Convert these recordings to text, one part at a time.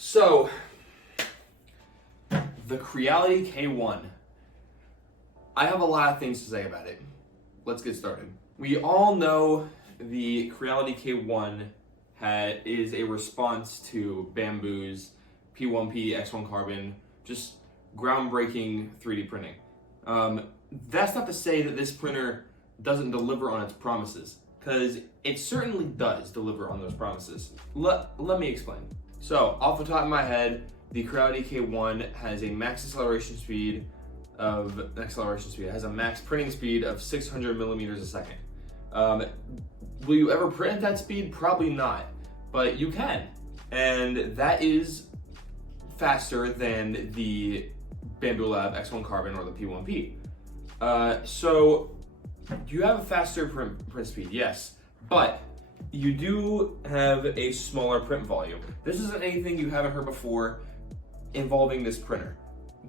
So, the Creality K1. I have a lot of things to say about it. Let's get started. We all know the Creality K1 is a response to Bamboo's P1P X1 carbon, just groundbreaking 3D printing. That's not to say that this printer doesn't deliver on its promises, because it certainly does deliver on those promises. Let me explain. So, off the top of my head, the Creality K1 has a max acceleration speed it has a max printing speed of 600 millimeters a second. Will you ever print at that speed? Probably not, but you can. And that is faster than the Bamboo Lab X1 Carbon or the P1P. So you have a faster print speed, yes, but you do have a smaller print volume. This isn't anything you haven't heard before involving this printer.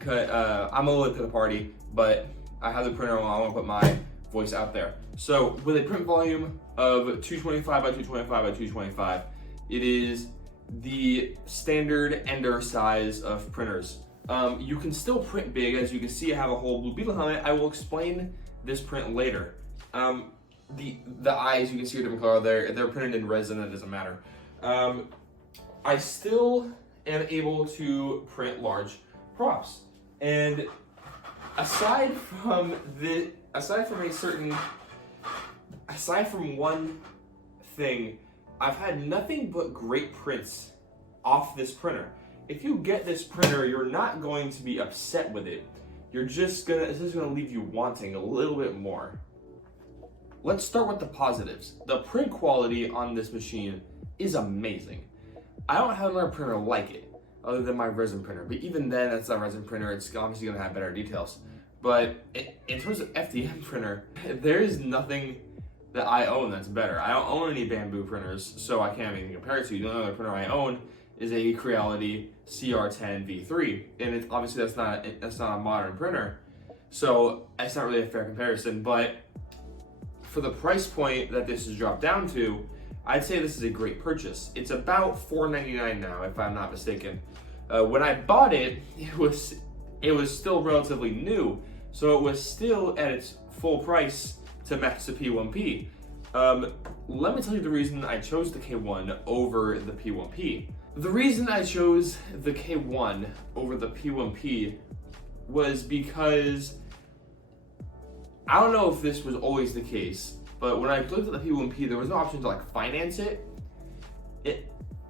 I'm a little late to the party, but I have the printer and I want to put my voice out there. So with a print volume of 225 by 225 by 225, it is the standard ender size of printers. You can still print big. As you can see, I have a whole Blue Beetle helmet. I will explain this print later. The eyes, you can see a different color. They're printed in resin. It doesn't matter. I still am able to print large props, and aside from one thing, I've had nothing but great prints off this printer. If you get this printer, you're not going to be upset with it. It's just gonna leave you wanting a little bit more. Let's start with the positives. The print quality on this machine is amazing. I don't have another printer like it, other than my resin printer. But even then, that's not a resin printer. It's obviously gonna have better details. But in terms of FDM printer, there is nothing that I own that's better. I don't own any Bamboo printers, so I can't even compare it to. The only other printer I own is a Creality CR10 V3, and obviously that's not a modern printer, so it's not really a fair comparison. But for the price point that this has dropped down to, I'd say this is a great purchase. It's about $4.99 now, if I'm not mistaken. When I bought it, it was still relatively new, so it was still at its full price to match the P1P. Let me tell you the reason I chose the K1 over the P1P. The reason I chose the K1 over the P1P was because, I don't know if this was always the case, but when I looked at the P1P, there was no option to like finance it.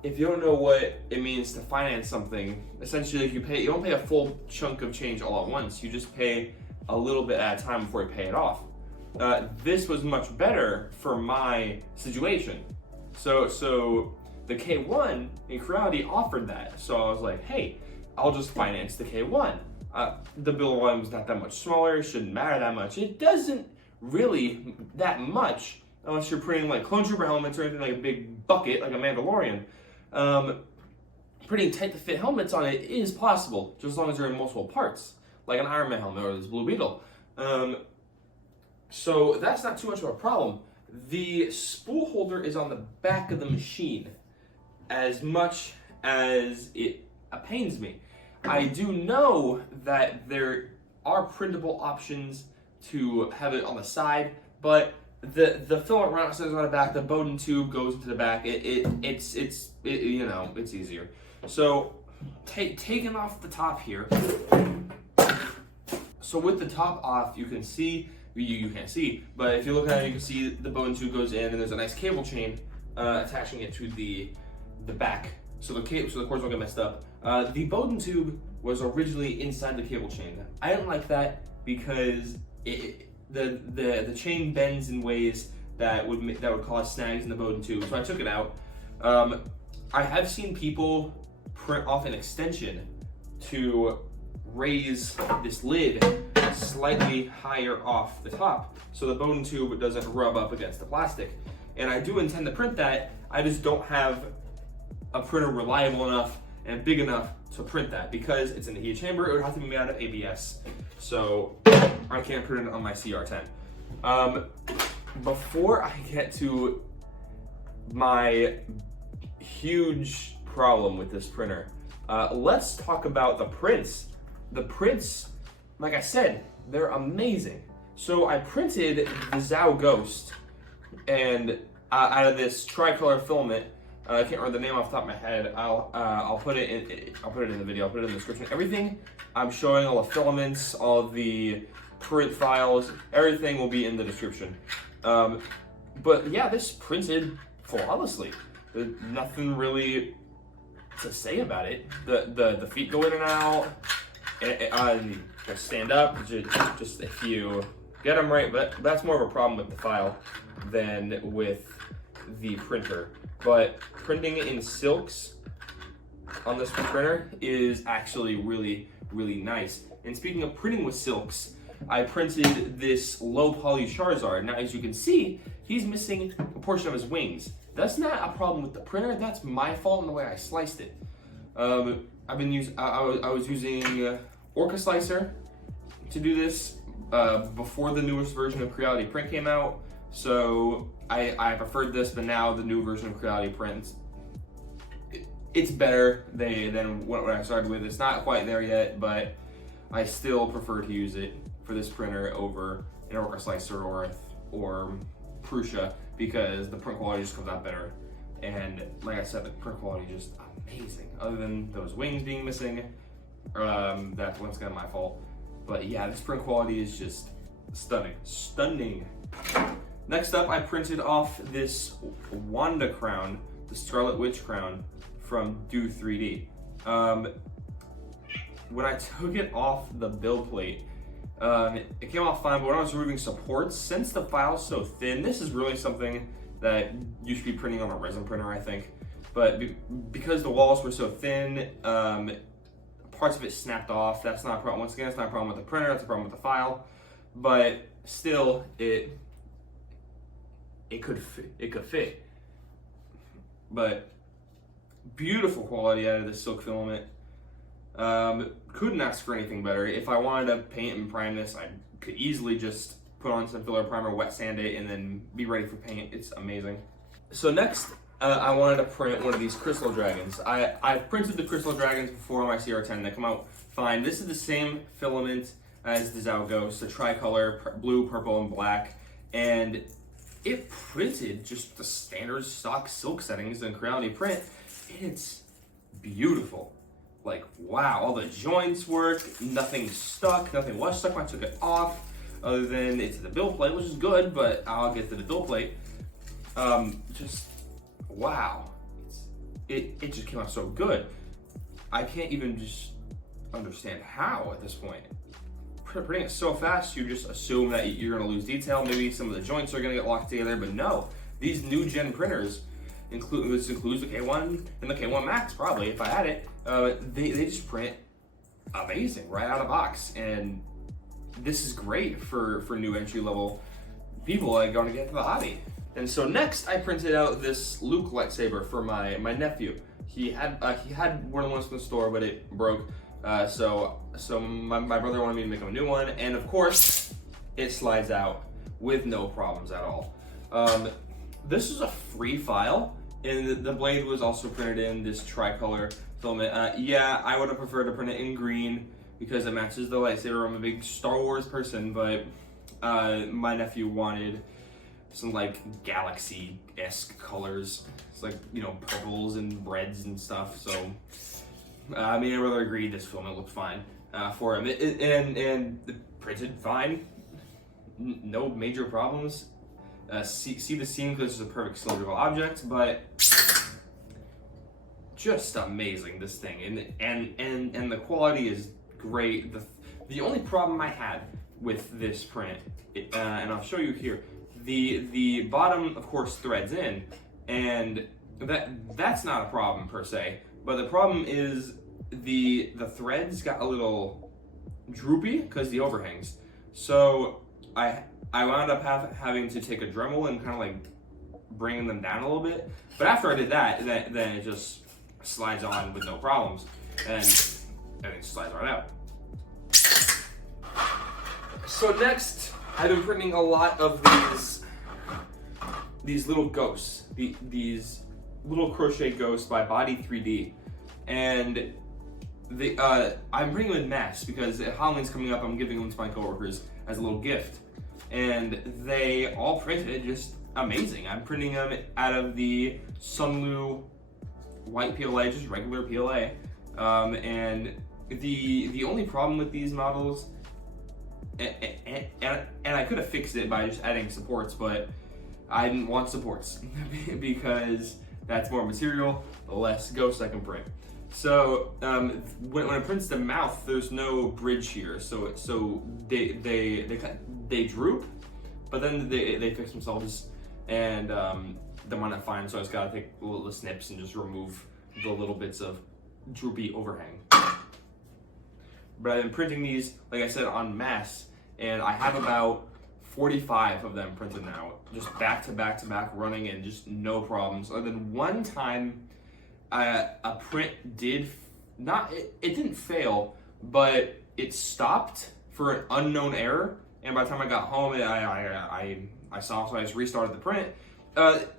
If you don't know what it means to finance something, essentially you don't pay a full chunk of change all at once. You just pay a little bit at a time before you pay it off. This was much better for my situation. So the K1 in Creality offered that. So I was like, hey, I'll just finance the K1. The bill volume is not that much smaller. It shouldn't matter that much. It doesn't really that much unless you're printing like clone trooper helmets or anything like a big bucket like a Mandalorian. Printing tight to fit helmets on it is possible, just as long as they're in multiple parts, like an Iron Man helmet or this Blue Beetle. So that's not too much of a problem. The spool holder is on the back of the machine, as much as it pains me. I do know that there are printable options to have it on the side, but the filament round says on the back, the Bowden tube goes into the back. It's easier. So taking off the top here. So with the top off, you can see, you can't see, but if you look at it, you can see the Bowden tube goes in, and there's a nice cable chain attaching it to the back, so the cords don't get messed up. The Bowden tube was originally inside the cable chain. I didn't like that because the chain bends in ways that would cause snags in the Bowden tube, so I took it out. I have seen people print off an extension to raise this lid slightly higher off the top so the Bowden tube doesn't rub up against the plastic. And I do intend to print that. I just don't have a printer reliable enough and big enough to print that because it's in the heat chamber. It would have to be made out of ABS, so I can't print it on my CR10. Before I get to my huge problem with this printer, Let's talk about the prints. The prints, like I said, they're amazing. So I printed the Zao Ghost, and out of this tricolor filament. I can't remember the name off the top of my head. I'll put it in the video. I'll put it in the description. Everything I'm showing, all the filaments, all the print files, everything will be in the description. But yeah, this printed flawlessly. There's nothing really to say about it. The feet go in and out. They stand up. Just if you get them right, but that's more of a problem with the file than with the printer. But printing it in silks on this printer is actually really, really nice. And speaking of printing with silks, I printed this low poly Charizard. Now, as you can see, he's missing a portion of his wings. That's not a problem with the printer. That's my fault in the way I sliced it. I was using Orca Slicer to do this before the newest version of Creality Print came out. So I preferred this, but now the new version of Creality Print, it's better than what I started with. It's not quite there yet, but I still prefer to use it for this printer over an Orca Slicer or Prusa, because the print quality just comes out better. And like I said, the print quality is just amazing. Other than those wings being missing, that's once again my fault. But yeah, this print quality is just stunning. Next up, I printed off this Wanda crown, the Scarlet Witch crown from Do 3D. When I took it off the build plate, it came off fine, but when I was removing supports, since the file's so thin, this is really something that you should be printing on a resin printer, I think. But because the walls were so thin, parts of it snapped off. That's not a problem. Once again, it's not a problem with the printer, it's a problem with the file. But still, it could fit. But beautiful quality out of this silk filament. Couldn't ask for anything better. If I wanted to paint and prime this, I could easily just put on some filler primer, wet sand it, and then be ready for paint. It's amazing. So next, I wanted to print one of these Crystal Dragons. I've printed the Crystal Dragons before on my CR10. They come out fine. This is the same filament as the Zao Ghost, the tricolor, blue, purple, and black. And it printed just the standard stock silk settings in Creality Print. It's beautiful. Like, wow, all the joints work, nothing stuck, nothing was stuck when I took it off, other than it's the build plate, which is good, but I'll get to the build plate. Just, wow. It just came out so good. I can't even just understand how at this point. Printing it so fast, you just assume that you're gonna lose detail, maybe some of the joints are gonna get locked together, but no. These new gen printers, this includes the K1 and the K1 Max, probably, if I had it, they just print amazing right out of the box. And this is great for new entry-level people like going to get into the hobby. And so next, I printed out this Luke lightsaber for my nephew. He had one of the ones from the store, but it broke. So my brother wanted me to make him a new one, and of course, it slides out with no problems at all. This is a free file, and the blade was also printed in this tricolor filament. Yeah, I would have preferred to print it in green because it matches the lightsaber. I'm a big Star Wars person, but my nephew wanted some like galaxy-esque colors. It's like, you know, purples and reds and stuff. So I mean, I rather agreed this filament looked fine for him. And it printed fine, no major problems. See the seam because it's a perfect cylindrical object, but just amazing, this thing, and the quality is great. The only problem I had with this print, and I'll show you here, the bottom of course threads in, and that's not a problem per se, but the problem is the threads got a little droopy because the overhangs. So I wound up having to take a Dremel and kind of like bringing them down a little bit. But after I did that, then it just slides on with no problems, and everything slides right out. So next, I've been printing a lot of these little ghosts, these little crochet ghosts by Body 3D, and I'm printing with masks because Halloween's coming up. I'm giving them to my coworkers as a little gift, and they all printed just amazing. I'm printing them out of the Sunlu white PLA, just regular PLA, and the only problem with these models, and I could have fixed it by just adding supports, but I didn't want supports because that's more material, the less ghosts I can print. So when it prints the mouth, there's no bridge here, so they droop, but then they fix themselves, and then when I find, so I just gotta take little snips and just remove the little bits of droopy overhang. But I've been printing these, like I said, on mass, and I have about 45 of them printed now, just back to back to back, running, and just no problems. Other than one time, a print did not, it didn't fail, but it stopped for an unknown error. And by the time I got home, I saw, so I just restarted the print.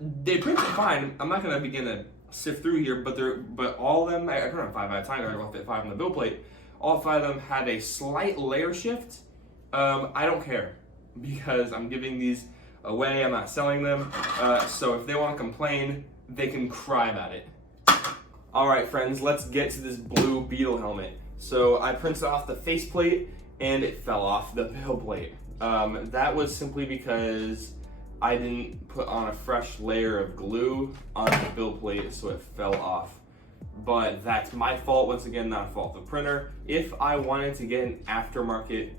They printed fine. I'm not gonna begin to sift through here, but all of them, I printed them 5 at a time. I left it 5 on the build plate. All 5 of them had a slight layer shift. I don't care because I'm giving these away. I'm not selling them. So if they want to complain, they can cry about it. All right, friends, let's get to this blue Beetle helmet. So I printed off the faceplate and it fell off the build plate. That was simply because I didn't put on a fresh layer of glue on the build plate, so it fell off. But that's my fault, once again, not a fault of the printer. If I wanted to get an aftermarket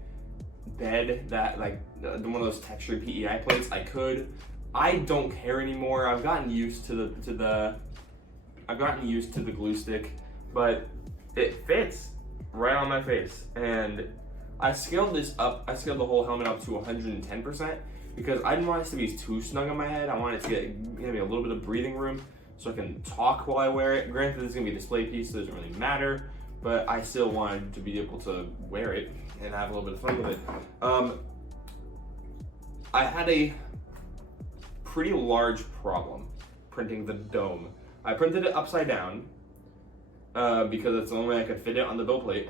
bed, that like one of those textured PEI plates, I could. I don't care anymore. I've gotten used to the glue stick, but it fits right on my face. And I scaled this up. I scaled the whole helmet up to 110% because I didn't want it to be too snug on my head. I wanted to give me a little bit of breathing room so I can talk while I wear it. Granted, it's gonna be a display piece, so it doesn't really matter, but I still wanted to be able to wear it and have a little bit of fun with it. I had a pretty large problem printing the dome. I printed it upside down because it's the only way I could fit it on the build plate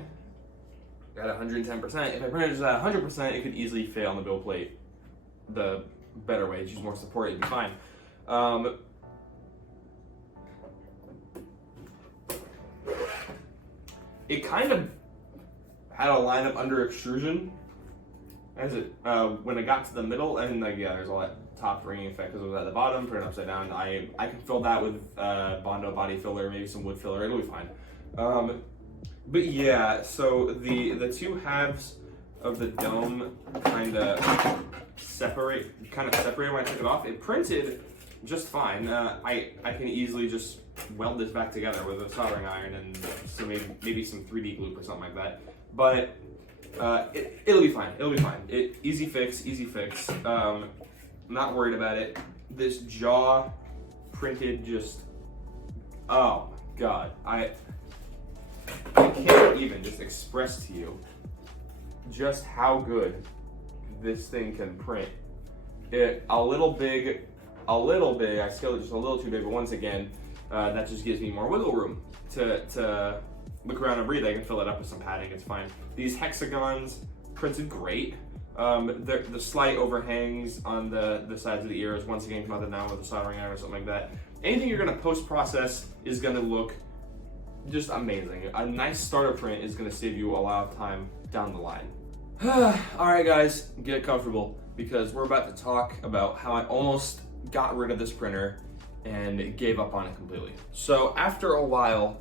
at 110%. If I printed it at 100%, it could easily fit on the build plate the better way. Use more support, it'd be fine. It kind of had a line of under extrusion as it when it got to the middle, and like there's all that top ringing effect because it was at the bottom. Put it upside down. I can fill that with Bondo body filler, maybe some wood filler. It'll be fine. But yeah, so the two halves of the dome kind of separated when I took it off. It printed just fine. I can easily just weld this back together with a soldering iron and so maybe some 3D glue or something like that. But it'll be fine. It'll be fine. Easy fix. I'm not worried about it. This jaw printed just, oh my god. I can't even just express to you just how good this thing can print. A little big. I scaled it just a little too big, but once again, that just gives me more wiggle room to look around and breathe. I can fill it up with some padding, it's fine. These hexagons printed great. The slight overhangs on the sides of the ears, once again, come out now with a soldering iron or something like that. Anything you're gonna post-process is gonna look just amazing. A nice starter print is gonna save you a lot of time down the line. All right, guys, get comfortable because we're about to talk about how I almost got rid of this printer and gave up on it completely. So after a while,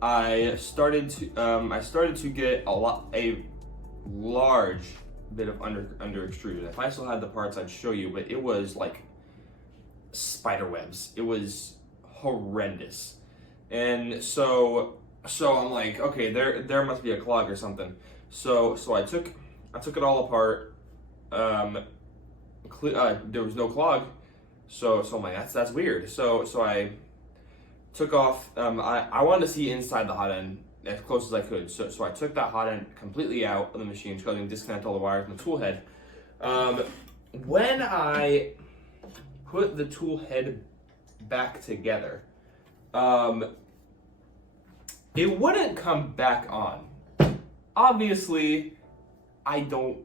I started to get a large bit of under extrusion. If I still had the parts, I'd show you, but it was like spider webs. It was horrendous. And so I'm like, okay, there must be a clog or something. So I took it all apart. There was no clog. So I'm like, that's weird. So I took off. I wanted to see inside the hot end as close as I could. So I took that hot end completely out of the machine, so I can disconnect all the wires from the tool head. When I put the tool head back together, it wouldn't come back on. Obviously, I don't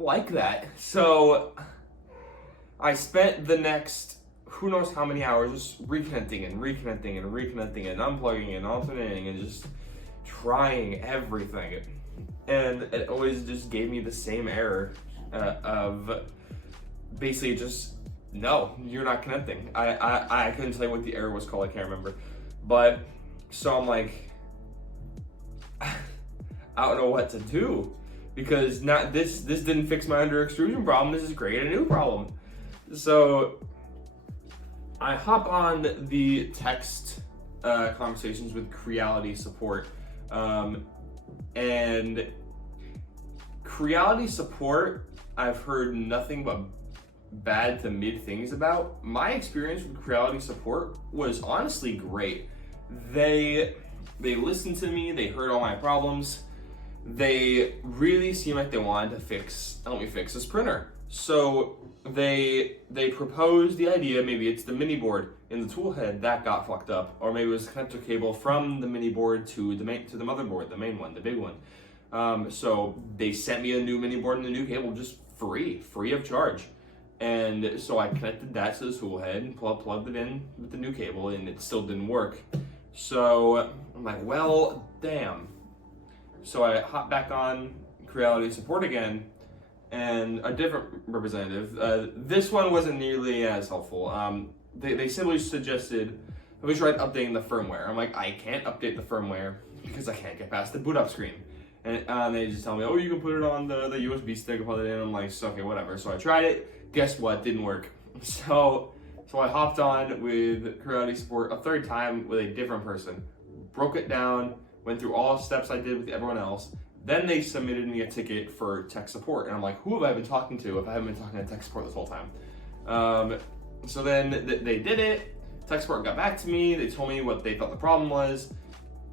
like that. So I spent the next who knows how many hours just reconnecting and unplugging and alternating and just trying everything. And it always just gave me the same error of basically just, no, you're not connecting. I couldn't tell you what the error was called, I can't remember. But, so I'm like, I don't know what to do. Because this didn't fix my under extrusion problem, this is create a new problem. So, I hop on the text conversations with Creality support. And Creality support, I've heard nothing but bad to mid things about. My experience with Creality support was honestly great. They listened to me, they heard all my problems. They really seemed like they wanted to help me fix this printer. So they proposed the idea, maybe it's the mini board in the tool head that got fucked up, or maybe it was the connector cable from the mini board to the motherboard, the main one, the big one. So they sent me a new mini board and a new cable just free of charge. And so I connected that to the tool head and plugged it in with the new cable, and it still didn't work. So I'm like, well, damn. So I hop back on Creality support again, and a different representative. This one wasn't nearly as helpful. They simply suggested we tried updating the firmware. I'm like, I can't update the firmware because I can't get past the boot up screen. And they just tell me, oh, you can put it on the USB stick and plug it in. I'm like, so, okay, whatever. So I tried it. Guess what? Didn't work. So I hopped on with Creality support a third time with a different person. Broke it down. Went through all the steps I did with everyone else. Then they submitted me a ticket for tech support. And I'm like, who have I been talking to if I haven't been talking to tech support this whole time? So then they did it. Tech support got back to me. They told me what they thought the problem was.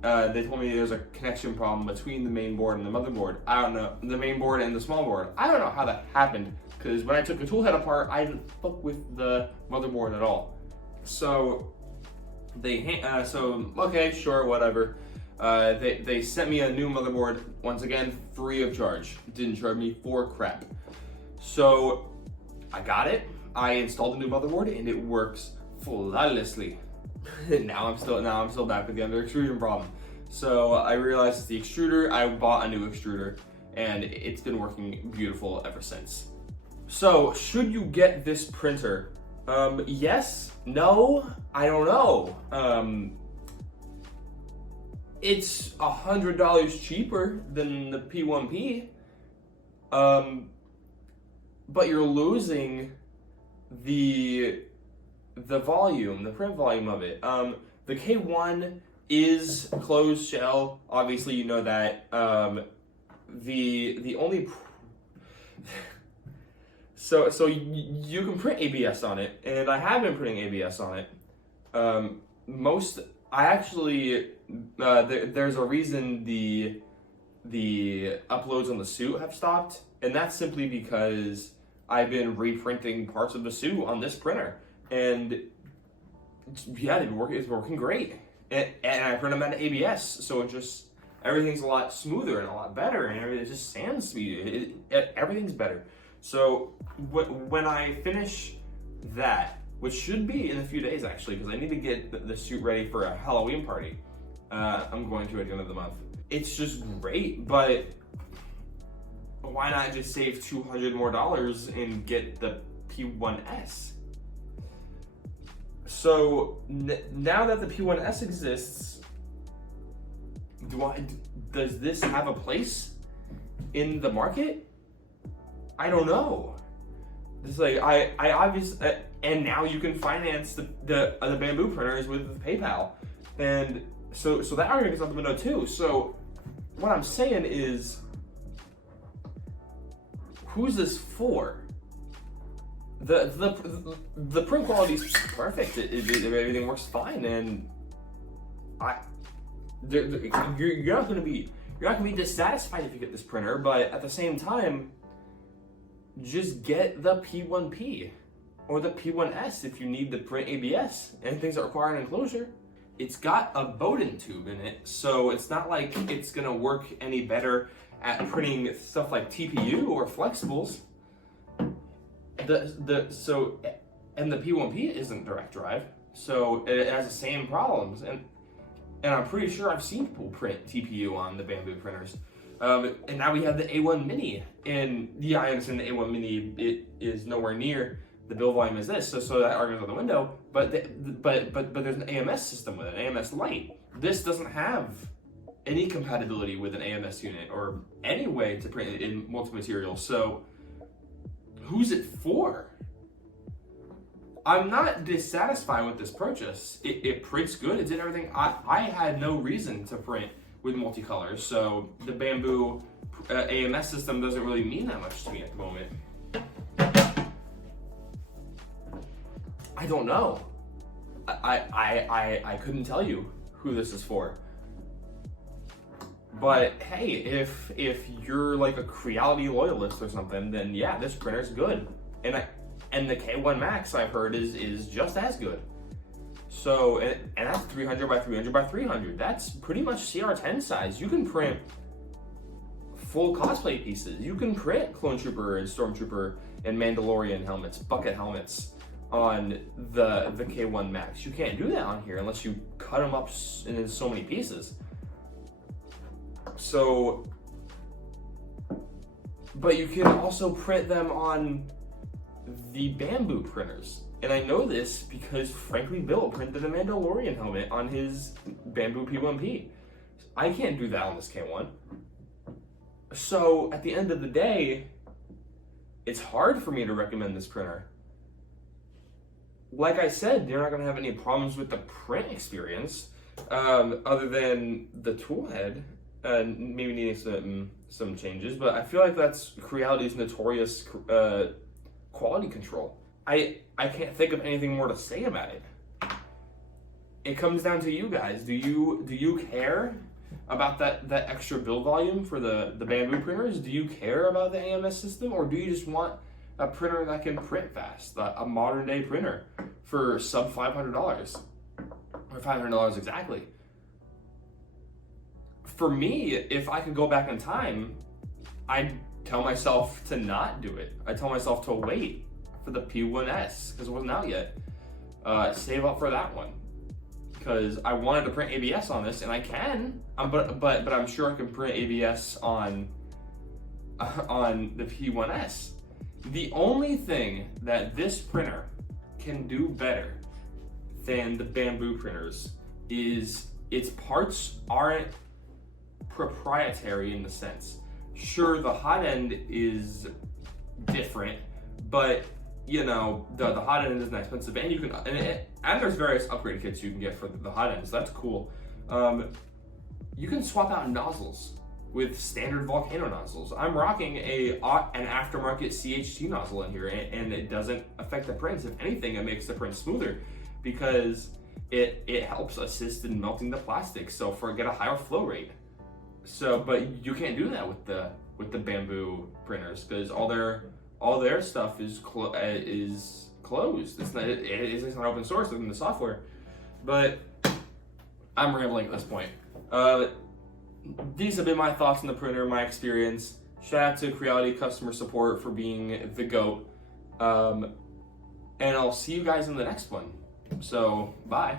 They told me there's a connection problem between the main board and the motherboard. I don't know, the main board and the small board. I don't know how that happened, because when I took the tool head apart, I didn't fuck with the motherboard at all. So okay, sure, whatever. They sent me a new motherboard, once again, free of charge. Didn't charge me for crap. So I got it. I installed a new motherboard and it works flawlessly. now I'm still back with the under extrusion problem. So I realized it's the extruder. I bought a new extruder and it's been working beautiful ever since. So should you get this printer? Yes, no, I don't know. It's $100 cheaper than the P1P, but you're losing the volume, the print volume of it. The K1 is closed shell. Obviously, you know that. The only so you can print ABS on it, and I have been printing ABS on it. There's a reason the uploads on the suit have stopped, and that's simply because I've been reprinting parts of the suit on this printer, and yeah, it's working great. And I print them at ABS, so everything's a lot smoother and a lot better, and everything just sans speed. Everything's better. So when I finish that, which should be in a few days actually, because I need to get the suit ready for a Halloween party. I'm going to at the end of the month. It's just great, but why not just save $200 more and get the P1S? So now that the P1S exists, does this have a place in the market? I don't know. It's like I obviously, and now you can finance the bamboo printers with PayPal, and so that argument is out the window too. So what I'm saying is, who's this for? The print quality is perfect. Everything works fine, and you're not gonna be dissatisfied if you get this printer. But at the same time, just get the P1P or the P1S if you need the print ABS and things that require an enclosure. it's got a Bowden tube in it, so it's not like it's gonna work any better at printing stuff like TPU or flexibles. And the P1P isn't direct drive, so it has the same problems. And I'm pretty sure I've seen people print TPU on the Bamboo printers. And now we have the A1 Mini, and yeah, I understand the A1 Mini, it is nowhere near the build volume as this, so that argument's out the window. But there's an AMS system with it, an AMS Lite. This doesn't have any compatibility with an AMS unit or any way to print it in multi-material. So who's it for? I'm not dissatisfied with this purchase. It prints good. It did everything. I had no reason to print with multicolors, so the Bamboo AMS system doesn't really mean that much to me at the moment. I don't know. I couldn't tell you who this is for. But hey, if you're like a Creality loyalist or something, then yeah, this printer's good. And the K1 Max, I've heard, is just as good. So, and that's 300 by 300 by 300. That's pretty much CR10 size. You can print full cosplay pieces. You can print Clone Trooper and Stormtrooper and Mandalorian helmets, bucket helmets on the K1 Max. You can't do that on here unless you cut them up in so many pieces. So, but you can also print them on the Bamboo printers. And I know this because frankly Bill printed a Mandalorian helmet on his Bamboo P1P. I can't do that on this K1. So at the end of the day, it's hard for me to recommend this printer. Like I said, you're not going to have any problems with the print experience, other than the tool head, maybe needing some changes. But I feel like that's Creality's notorious quality control. I can't think of anything more to say about it. It comes down to you guys. Do you care about that extra build volume for the Bamboo printers? Do you care about the AMS system, or do you just want a printer that can print fast, a modern day printer for sub $500 or $500 exactly? For me, if I could go back in time, I'd tell myself to not do it. I'd tell myself to wait for the P1S because it wasn't out yet. Save up for that one because I wanted to print ABS on this, and I can. But I'm sure I can print ABS on the P1S. The only thing that this printer can do better than the Bamboo printers is its parts aren't proprietary in the sense. Sure, the hot end is different, but you know the hot end isn't expensive, and you can and there's various upgrade kits you can get for the hot end, so that's cool. You can swap out nozzles with standard Volcano nozzles. I'm rocking an aftermarket CHT nozzle in here, and it doesn't affect the prints. If anything, it makes the print smoother because it helps assist in melting the plastic, so get a higher flow rate. So, but you can't do that with the Bamboo printers because all their stuff is closed. It's not open source within the software. But I'm rambling at this point. These have been my thoughts on the printer, my experience. Shout out to Creality customer support for being the GOAT. And I'll see you guys in the next one. So, bye.